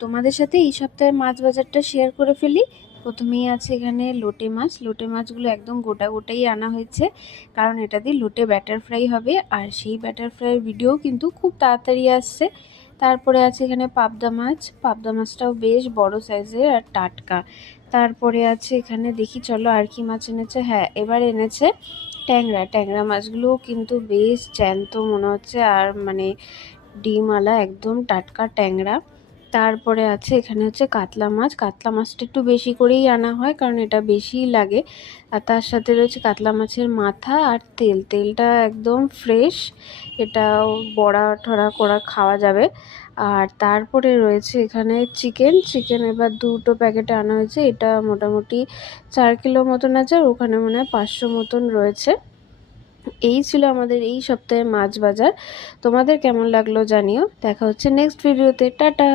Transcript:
তোমাদের সাথে এই সপ্তাহের মাছ বাজারটা শেয়ার করে ফেলি। প্রথমেই আছে এখানে লোটে মাছ। লোটে মাছগুলো একদম গোটা গোটাই আনা হয়েছে, কারণ এটা দিয়ে লোটে ব্যাটার ফ্রাই হবে, আর সেই ব্যাটার ফ্রাইয়ের ভিডিও কিন্তু খুব তাড়াতাড়ি আসছে। তারপরে আছে এখানে পাবদা মাছ। পাবদা মাছটাও বেশ বড় সাইজের আর টাটকা। তারপরে আছে এখানে, দেখি চলো আর কি মাছ এনেছে। হ্যাঁ, এবার এনেছে ট্যাংরা। ট্যাংরা মাছগুলোও কিন্তু বেশ জ্যান্ত মনে হচ্ছে, আর মানে ডিমওয়ালা একদম টাটকা ট্যাংরা। তারপরে আছে এখানে হচ্ছে কাতলা মাছ। কাতলা মাছটা একটু বেশি করেই আনা হয়, কারণ এটা বেশিই লাগে। আর তার সাথে রয়েছে কাতলা মাছের মাথা আর তেল। তেলটা একদম ফ্রেশ, এটাও বড়া ঠড়া করা খাওয়া যাবে। আর তারপরে রয়েছে এখানে চিকেন। চিকেন এবার 2টো প্যাকেটে আনা হয়েছে। এটা মোটামুটি 4 কিলো মতন আছে, আর ওখানে মনে হয় 500 মতন রয়েছে। এই ছিল আমাদের এই সপ্তাহে মাছ বাজার। তোমাদের কেমন লাগলো জানিও। দেখা হচ্ছে নেক্সট ভিডিওতে। টাটা।